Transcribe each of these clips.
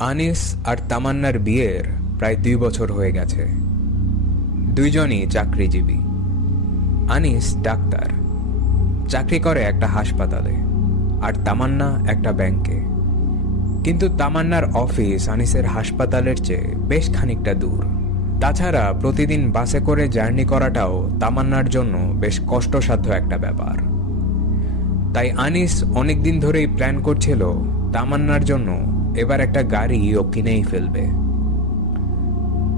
আনিস আর তামান্নার বিয়ের প্রায় 2 বছর হয়ে গেছে। দুইজনই চাকরিজীবী। আনিস ডাক্তার, চাকরি করে একটা হাসপাতালে, আর তামান্না একটা ব্যাংকে। কিন্তু তামান্নার অফিস আনিসের হাসপাতালের চেয়ে বেশ খানিকটা দূর। তাছাড়া প্রতিদিন বাসে করে জার্নি করাটাও তামান্নার জন্য বেশ কষ্টসাধ্য একটা ব্যাপার। তাই আনিস অনেকদিন ধরেই প্ল্যান করছিল তামান্নার জন্য এবার একটা গাড়ি ও কিনেই ফেলবে।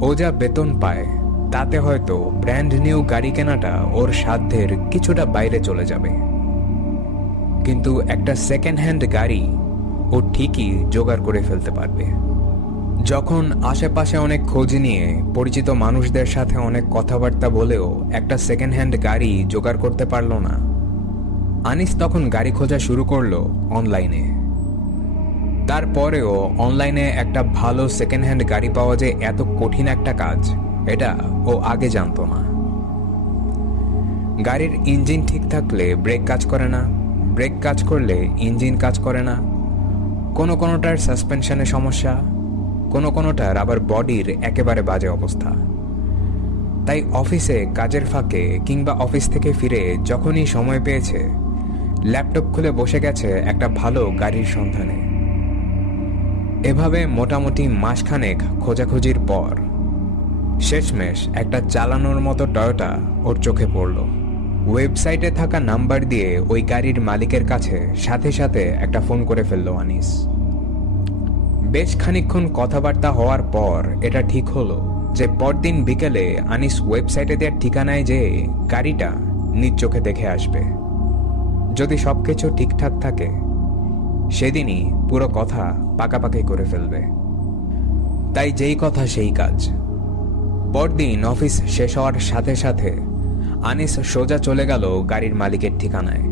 ও যা বেতন পায় তাতে হয়তো ব্র্যান্ড নিউ গাড়ি কেনাটা ওর সাধ্যের কিছুটা বাইরে চলে যাবে, কিন্তু একটা সেকেন্ড হ্যান্ড গাড়ি ও ঠিকই জোগাড় করে ফেলতে পারবে। যখন আশেপাশে অনেক খোঁজ নিয়ে পরিচিত মানুষদের সাথে অনেক কথাবার্তা বলেও একটা সেকেন্ড হ্যান্ড গাড়ি জোগাড় করতে পারল না, আনিস তখন গাড়ি খোঁজা শুরু করলো অনলাইনে। তারপরেও অনলাইনে একটা ভালো সেকেন্ড হ্যান্ড গাড়ি পাওয়া যে এত কঠিন একটা কাজ, এটা ও আগে জানতো না। গাড়ির ইঞ্জিন ঠিক থাকলে ব্রেক কাজ করে না, ব্রেক কাজ করলে ইঞ্জিন কাজ করে না, কোনোটার সাসপেনশনে সমস্যা, কোনোটার আবার বডির একেবারে বাজে অবস্থা। তাই অফিসে কাজের ফাঁকে কিংবা অফিস থেকে ফিরে যখনই সময় পেয়েছে ল্যাপটপ খুলে বসে গেছে একটা ভালো গাড়ির সন্ধানে। এভাবে মোটামুটি মাসখানেক খোঁজাখুঁজির পর শেষমেশ একটা চালানোর মতো টয়োটা ওর চোখে পড়ল। ওয়েবসাইটে থাকা নাম্বার দিয়ে ওই গাড়ির মালিকের কাছে সাথে সাথে একটা ফোন করে ফেলল আনিস। বেশ খানিকক্ষণ কথাবার্তা হওয়ার পর এটা ঠিক হলো যে পরদিন বিকেলে আনিস ওয়েবসাইটে দেওয়ার ঠিকানায় যেয়ে গাড়িটা নিজ চোখে দেখে আসবে। যদি সবকিছু ঠিকঠাক থাকে সেদিনই পুরো কথা পাকাপাকি করে ফেলবে। তাই যেই কথা সেই কাজ। পরদিন অফিস শেষ হওয়ার সাথে সাথে আনিস সোজা চলে গেল গাড়ির মালিকের ঠিকানায়।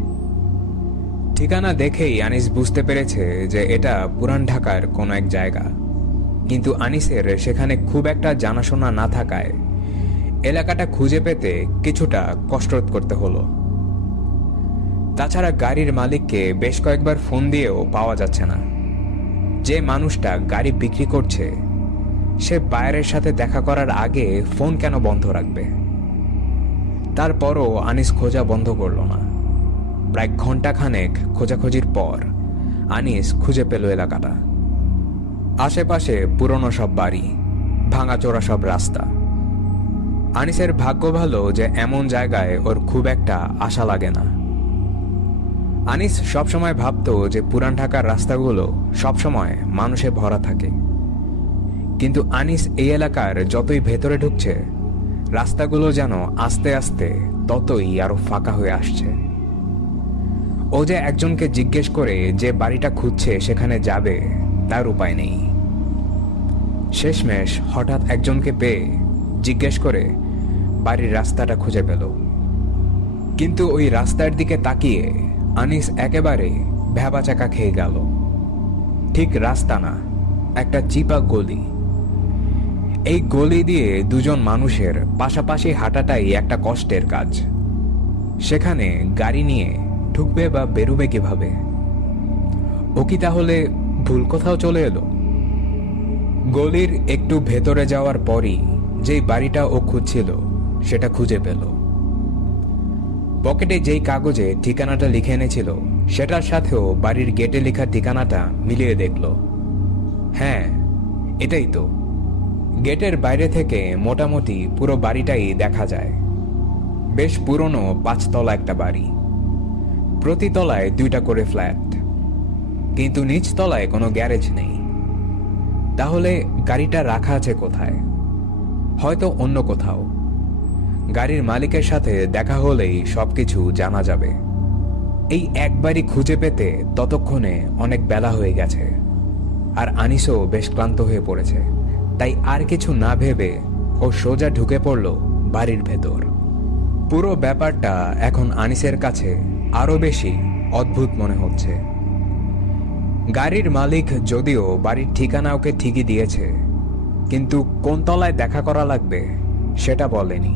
ঠিকানা দেখেই আনিস বুঝতে পেরেছে যে এটা পুরান ঢাকার কোনো এক জায়গা, কিন্তু আনিসের সেখানে খুব একটা জানাশোনা না থাকায় এলাকাটা খুঁজে পেতে কিছুটা কসরত করতে হলো। তাছাড়া গাড়ির মালিককে বেশ কয়েকবার ফোন দিয়েও পাওয়া যাচ্ছে না। যে মানুষটা গাড়ি বিক্রি করছে সে বায়ারের সাথে দেখা করার আগে ফোন কেন বন্ধ রাখবে? তারপরও আনিস খোঁজা বন্ধ করল না। প্রায় ঘন্টাখানেক খোঁজাখুঁজির পর আনিস খুঁজে পেল এলাকাটা। আশেপাশে পুরনো সব বাড়ি, ভাঙাচোরা সব রাস্তা। আনিসের ভাগ্য ভালো যে এমন জায়গায় ওর খুব একটা আশা লাগে না। আনিস সবসময় ভাবতো যে পুরান ঢাকার রাস্তাগুলো সবসময় মানুষে ভরা থাকে, কিন্তু আনিস এই এলাকার যতই ভেতরে ঢুকছে রাস্তাগুলো যেন আস্তে আস্তে ততই আরো ফাঁকা হয়ে আসছে। ও যে একজনকে জিজ্ঞেস করে যে বাড়িটা খুঁজছে সেখানে যাবে তার উপায় নেই। শেষমেশ হঠাৎ একজনকে পেয়ে জিজ্ঞেস করে বাড়ির রাস্তাটা খুঁজে পেল। কিন্তু ওই রাস্তার দিকে তাকিয়ে আনিস একেবারে ভ্যাবাচাকা খেয়ে গেল। ঠিক রাস্তা না, একটা চিপা গলি। এই গলি দিয়ে দুজন মানুষের পাশাপাশি হাঁটাটাই একটা কষ্টের কাজ। সেখানে গাড়ি নিয়ে ঢুকবে বা বেরোবে কিভাবে? ও কি তাহলে ভুল কোথাও চলে এলো? গলির একটু ভেতরে যাওয়ার পরই যেই বাড়িটা ও খুঁজছিল সেটা খুঁজে পেল। পকেটে যেই কাগজে ঠিকানাটা লিখে এনেছিল সেটার সাথেও বাড়ির গেটে লেখা ঠিকানাটা মিলিয়ে দেখল। হ্যাঁ, এটাই তো। গেটের বাইরে থেকে মোটামুটি পুরো বাড়িটাই দেখা যায়। বেশ পুরনো 5 তলা একটা বাড়ি, প্রতি তলায় 2টা করে ফ্ল্যাট, কিন্তু নিচ তলায় কোনো গ্যারেজ নেই। তাহলে গাড়িটা রাখা আছে কোথায়? হয়তো অন্য কোথাও। গাড়ির মালিকের সাথে দেখা হলেই সবকিছু জানা যাবে। এই একবারই খুঁজে পেতে ততক্ষণে অনেক বেলা হয়ে গেছে, আর আনিসও বেশ ক্লান্ত হয়ে পড়েছে। তাই আর কিছু না ভেবে ও সোজা ঢুকে পড়ল বাড়ির ভেতর। পুরো ব্যাপারটা এখন আনিসের কাছে আরো বেশি অদ্ভুত মনে হচ্ছে। গাড়ির মালিক যদিও বাড়ির ঠিকানা ওকে ঠিকই দিয়েছে, কিন্তু কোন তলায় দেখা করা লাগবে সেটা বলেনি।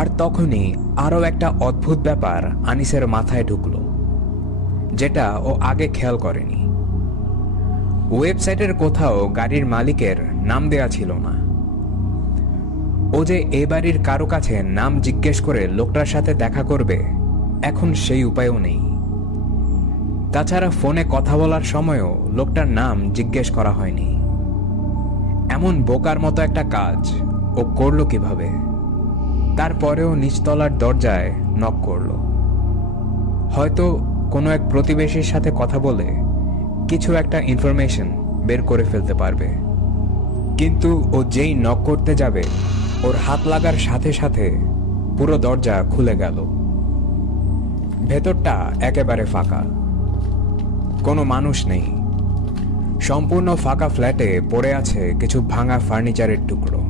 আর তখনই আরো একটা অদ্ভুত ব্যাপার আনিসের মাথায় ঢুকলো, যেটা ও আগে খেয়াল করেনি। ওয়েবসাইটের কোথাও গাড়ির মালিকের নাম দেয়া ছিল না। ও যে এ বাড়ির কারো কাছে নাম জিজ্ঞেস করে লোকটার সাথে দেখা করবে, এখন সেই উপায়ও নেই। তাছাড়া ফোনে কথা বলার সময়ও লোকটার নাম জিজ্ঞেস করা হয়নি। এমন বোকার মতো একটা কাজ ও করলো কিভাবে? তারপরেও নিচতলার দরজায় নক করলো। হয়তো কোনো এক প্রতিবেশীর সাথে কথা বলে কিছু একটা ইনফরমেশন বের করে ফেলতে পারবে। কিন্তু ও যেই নক করতে যাবে, ওর হাত লাগার সাথে সাথে পুরো দরজা খুলে গেল। ভেতরটা একেবারে ফাঁকা, কোনো মানুষ নেই। সম্পূর্ণ ফাঁকা ফ্ল্যাটে পড়ে আছে কিছু ভাঙা ফার্নিচারের টুকরো।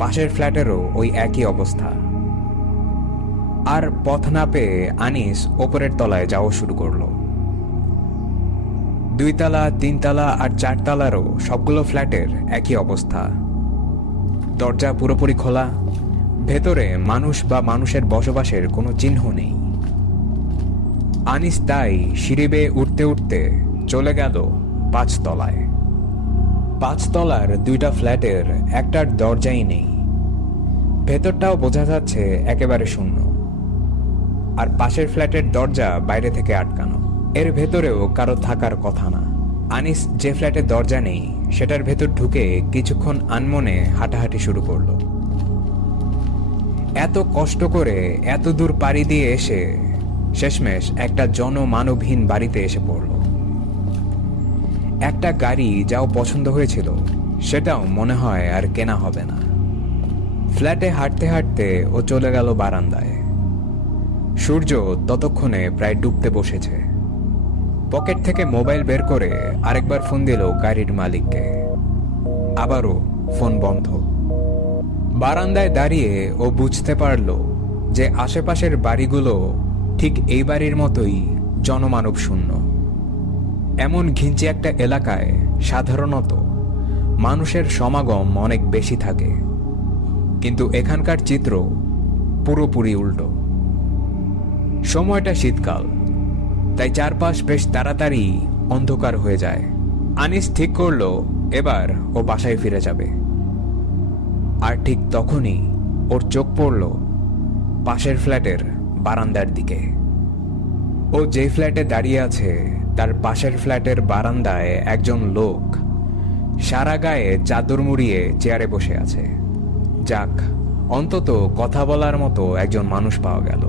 পাশের ফ্ল্যাটেরও ওই একই অবস্থা। আর পথ না পেয়ে আনিস ওপরের তলায় যাওয়া শুরু করলো। 2 তলা, 3 তলা আর 4 তলারও সবগুলো ফ্ল্যাটের একই অবস্থা। দরজা পুরোপুরি খোলা, ভেতরে মানুষ বা মানুষের বসবাসের কোনো চিহ্ন নেই। আনিস তাই সিঁড়ি বেয়ে উঠতে উঠতে চলে গেল 5 তলায়। 5 তলার 2টা ফ্ল্যাটের একটার দরজাই নেই। ভেতরটাও বোঝা যাচ্ছে একেবারে শূন্য। আর পাশের ফ্ল্যাটের দরজা বাইরে থেকে আটকানো। এর ভেতরেও কারো থাকার কথা না। আনিস যে ফ্ল্যাটের দরজা নেই সেটার ভেতর ঢুকে কিছুক্ষণ আনমনে হাঁটাহাঁটি শুরু করলো। এত কষ্ট করে এত দূর পাড়ি দিয়ে এসে শেষমেশ একটা জনমানবহীন বাড়িতে এসে পড়ল। একটা গাড়ি যাও পছন্দ হয়েছিল সেটাও মনে হয় আর কেনা হবে না। ফ্ল্যাটে হাঁটতে হাঁটতে ও চলে গেল বারান্দায়। সূর্য ততক্ষণে প্রায় ডুবতে বসেছে। পকেট থেকে মোবাইল বের করে আরেকবার ফোন দিল গাড়ির মালিককে। আবারও ফোন বন্ধ। বারান্দায় দাঁড়িয়ে ও বুঝতে পারল যে আশেপাশের বাড়িগুলো ঠিক এই বাড়ির মতোই জনমানব শূন্য। এমন ঘিঞ্চি একটা এলাকায় সাধারণত মানুষের সমাগম অনেক বেশি থাকে, কিন্তু এখানকার চিত্র পুরোপুরি উল্টো। সময়টা শীতকাল, তাই চারপাশ বেশ তাড়াতাড়ি অন্ধকার হয়ে যায়। আনিস ঠিক করলো এবার ও বাসায় ফিরে যাবে। আর ঠিক তখনই ওর চোখ পড়ল পাশের ফ্ল্যাটের বারান্দার দিকে। ও যে ফ্ল্যাটে দাঁড়িয়ে আছে তার পাশের ফ্ল্যাটের বারান্দায় একজন লোক সারা গায়ে চাদর মুড়িয়ে চেয়ারে বসে আছে। যাক, অন্তত কথা বলার মতো একজন মানুষ পাওয়া গেল।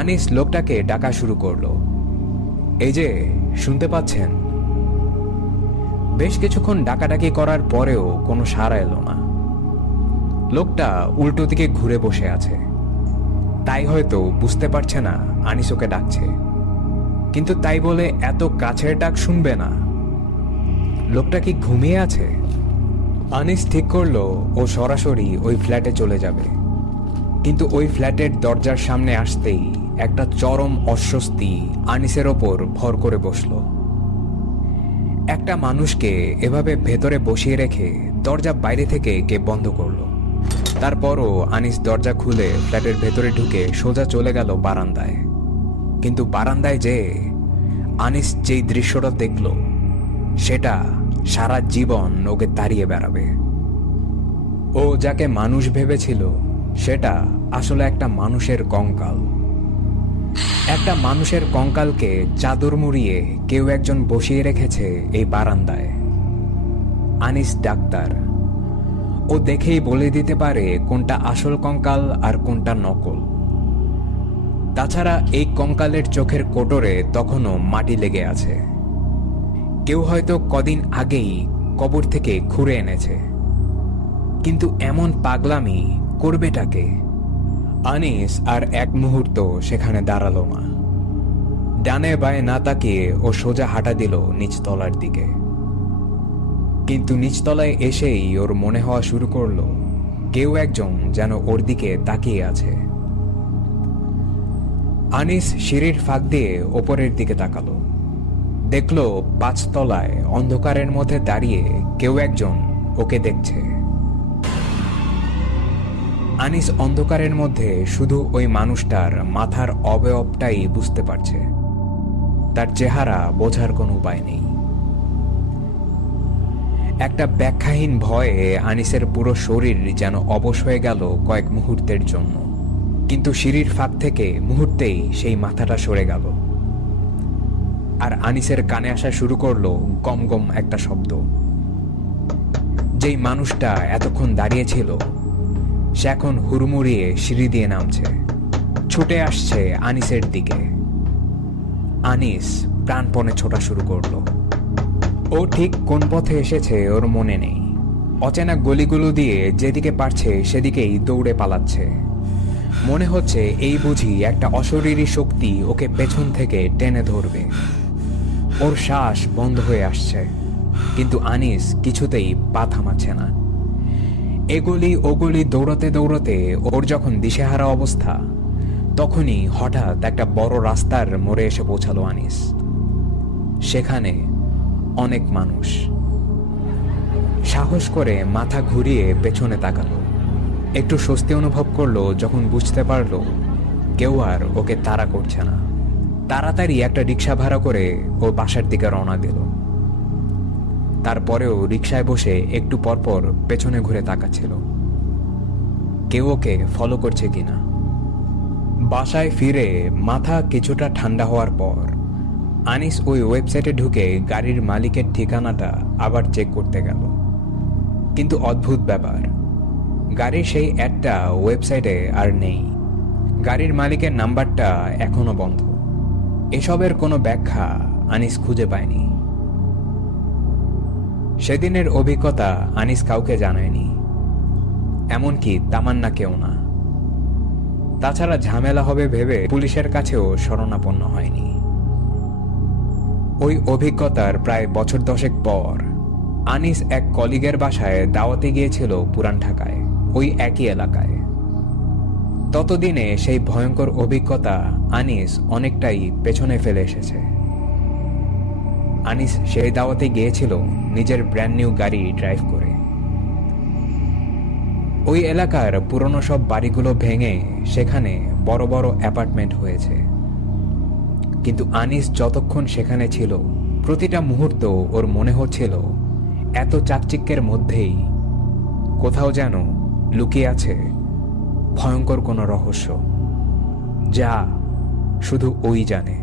আনিস লোকটাকে ডাকা শুরু করলো। এই যে, শুনতে পাচ্ছেন? বেশ কিছুক্ষণ ডাকাডাকি করার পরেও কোনো সাড়া এলো না। লোকটা উল্টো দিকে ঘুরে বসে আছে, তাই হয়তো বুঝতে পারছে না আনিস ওকে ডাকছে। কিন্তু তাই বলে এত কাছের ডাক শুনবে না। লোকটা কি ঘুমিয়ে আছে? আনিস ঠিক করলো ও সরাসরি ওই ফ্ল্যাটে চলে যাবে। কিন্তু ওই ফ্ল্যাটের দরজার সামনে আসতেই একটা চরম অস্বস্তি আনিসের ওপর ভর করে বসল। একটা মানুষকে এভাবে ভেতরে বসিয়ে রেখে দরজা বাইরে থেকে কে বন্ধ করলো। তারপরও আনিস দরজা খুলে ফ্ল্যাটের ভেতরে ঢুকে সোজা চলে গেল বারান্দায়। কিন্তু বারান্দায় যে আনিস যেই দৃশ্যটা দেখল সেটা সারা জীবন ওকে তাড়িয়ে বেড়াবে। ও যাকে মানুষ ভেবেছিল সেটা আসলে একটা মানুষের কঙ্কাল। একটা মানুষের কঙ্কালকে চাদর মুড়িয়ে কেউ একজন বসিয়ে রেখেছে এই বারান্দায়। আনিস ডাক্তার, ও দেখেই বলে দিতে পারে কোনটা আসল কঙ্কাল আর কোনটা নকল। তাছাড়া এই কঙ্কালের চোখের কোটরে তখনও মাটি লেগে আছে। কেউ হয়তো কদিন আগেই কবর থেকে খুঁড়ে এনেছে। কিন্তু এমন পাগলামি করবেটাকে? আনিস আর এক মুহূর্ত সেখানে দাঁড়ালো না। ডানে বায়ে না তাকিয়ে ও সোজা হাঁটা দিল নিচতলার দিকে। কিন্তু নিচতলায় এসেই ওর মনে হওয়া শুরু করলো কেউ একজন যেন ওর দিকে তাকিয়ে আছে। আনিস সিঁড়ির ফাঁক দিয়ে ওপরের দিকে তাকালো। দেখলো 5 তলায় অন্ধকারের মধ্যে দাঁড়িয়ে কেউ একজন ওকে দেখছে। আনিস অন্ধকারের মধ্যে শুধু ওই মানুষটার মাথার অবয়বটাই বুঝতে পারছে। তার চেহারা বোঝার কোনো উপায় নেই। একটা ব্যাখ্যাহীন ভয়ে আনিসের পুরো শরীর যেন অবশ হয়ে গেল কয়েক মুহূর্তের জন্য, কিন্তু সিঁড়ির ফাঁক থেকে মুহূর্তেই সেই মাথাটা সরে গেল। আর আনিসের কানে আসা শুরু করলো গম গম একটা শব্দ। যেই মানুষটা এতক্ষণ দাঁড়িয়ে ছিল সে এখন হুড়মুড়িয়ে সিঁড়ি দিয়ে নামছে, ছুটে আসছে আনিসের দিকে। আনিস প্রাণপণে ছোটা শুরু করলো। ও ঠিক কোন পথে এসেছে ওর মনে নেই। অচেনা গলিগুলো দিয়ে যেদিকে পারছে সেদিকেই দৌড়ে পালাচ্ছে। মনে হচ্ছে এই বুঝি একটা অশরীরী শক্তি ওকে পেছন থেকে টেনে ধরবে। ওর শ্বাস বন্ধ হয়ে আসছে, কিন্তু আনিস কিছুতেই পা থামাচ্ছে না। এগলি ওগলি দৌড়াতে দৌড়াতে ওর যখন দিশেহারা অবস্থা, তখনই হঠাৎ একটা বড় রাস্তার মোড়ে এসে পৌঁছালো আনিস। সেখানে অনেক মানুষ। সাহস করে মাথা ঘুরিয়ে পেছনে তাকালো। একটু স্বস্তি অনুভব করলো যখন বুঝতে পারলো কেউ আর ওকে তাড়া করছে না। তাড়াতাড়ি একটা রিক্সা ভাড়া করে ও বাসার দিকে রওনা দিল। তারপরেও রিক্সায় বসে একটু পরপর পেছনে ঘুরে তাকাচ্ছিল কেউ ওকে ফলো করছে কিনা। বাসায় ফিরে মাথা কিছুটা ঠান্ডা হওয়ার পর আনিস ওই ওয়েবসাইটে ঢুকে গাড়ির মালিকের ঠিকানাটা আবার চেক করতে গেল। কিন্তু অদ্ভুত ব্যাপার, গাড়ির সেই অ্যাডটা ওয়েবসাইটে আর নেই। গাড়ির মালিকের নাম্বারটা এখনো বন্ধ। এসবের কোনো ব্যাখ্যা আনিস খুঁজে পায়নি। সেদিনের অভিজ্ঞতা আনিস কাউকে জানায়নি, এমনকি তামান্নাকেও না। তাছাড়া ঝামেলা হবে ভেবে পুলিশের কাছেও শরণাপন্ন হয়নি। ওই অভিজ্ঞতার প্রায় বছর 10 পর আনিস এক কলিগের বাসায় দাওয়াতে গিয়েছিল পুরান ঢাকায়, ওই একই এলাকায়। ততদিনে সেই ভয়ঙ্কর অভিজ্ঞতা আনিস অনেকটাই পেছনে ফেলে এসেছে। আনিস সেই দাওয়াতে গিয়েছিল নিজের ব্র্যান্ড নিউ গাড়ি ড্রাইভ করে। ওই এলাকার পুরনো সব বাড়িগুলো ভেঙে সেখানে বড় বড় অ্যাপার্টমেন্ট হয়েছে। কিন্তু আনিস যতক্ষণ সেখানে ছিল প্রতিটা মুহূর্ত ওর মনে হচ্ছিল এত চাকচিক্যের মধ্যেই কোথাও যেন লুকিয়ে আছে ভয়ঙ্কর কোনো রহস্য, যা শুধু ওই জানে।